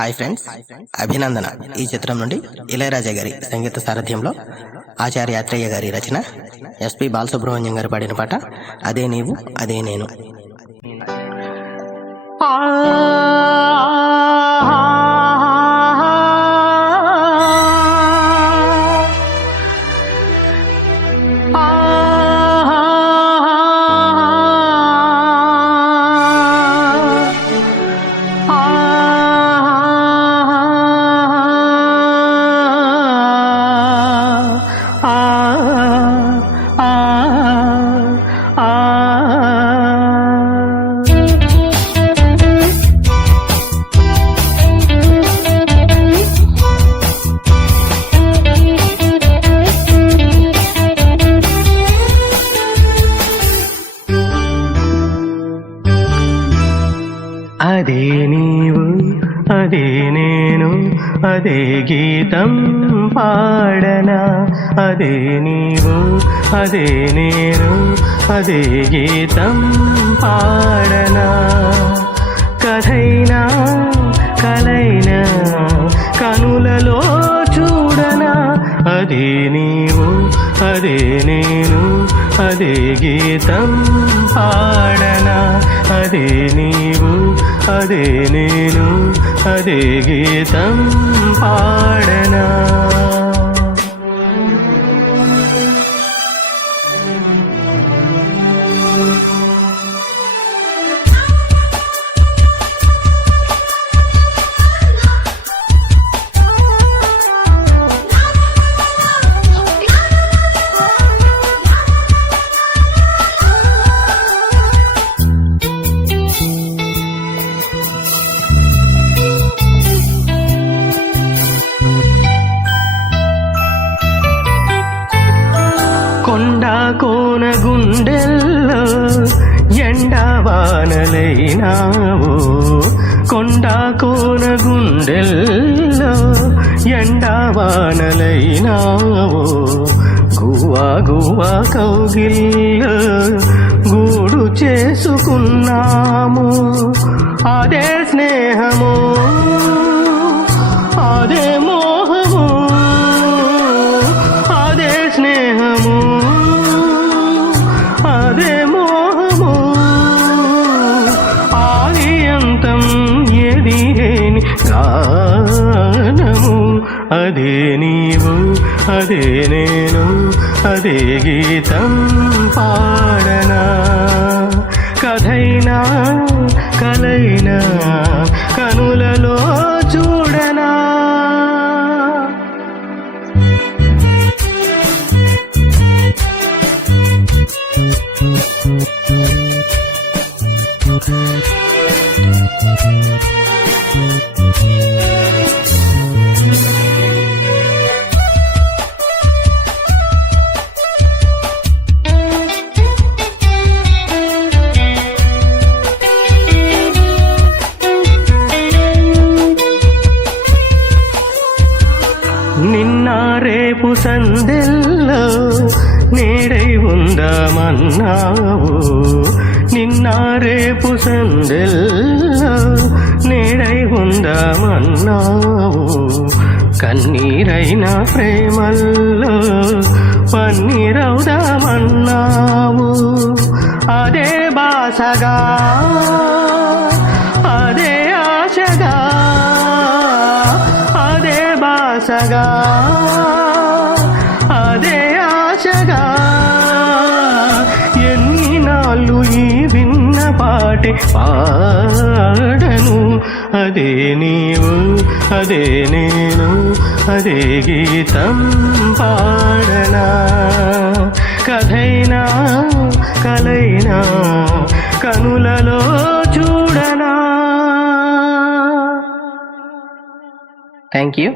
Hi friends, అభినందన ఈ చిత్రం నుండి ఇళయరాజా గారి సంగీత సారథ్యంలో ఆచార్య యాత్రయ్య గారి రచన, ఎస్పి బాలసుబ్రహ్మణ్యం గారు పాడిన పాట అదే నీవు అదే నేను. అదే నీవు అదే నేను అదే గీతం పాడనా, అదే నీవు అదే నేను అదే గీతం పాడనా. కథైనా కలైనా కనులలో చూడనా, అదే నీవు అదే నేను అదే గీతం పాడనా, అదే నీవు అదే నేను అదే గీతం పాడనా. కొండా కోన గుండెల్లో ఎండవానలైనావు, కొండా కోన గుండెల్లో ఎండవానలైనావు. గువ్వా గువ్వా కౌగిల్లో గూడు చేసుకున్నాము, అదే స్నేహము అదే మోహము అదే స్నేహము అదే మోహము. ఆది అంతం ఏది లేని గానము, అదే నీవు అదే నేను అదే గీతం పాడనా. కథైనా కలైనా కనులలో చూడనా. నిన్న రేపు సందెల్లో నేడై ఉందామన్నావు, నిన్న రేపు సందెల్లో నేడై ఉందామన్నావు. కన్నీరైన ప్రేమల్లో పన్నీరవుదామన్నావు, అదే బాసగా అదే ఆశగా అదే బాసగా అదే ఆశగా. ఎన్ని నాళ్ళు ఈ విన్న పాటే పాడను, అదే నీవు అదే నేను అదే గీతం పాడనా. కథైనా కలైనా కనులలో చూడనా. Thank you.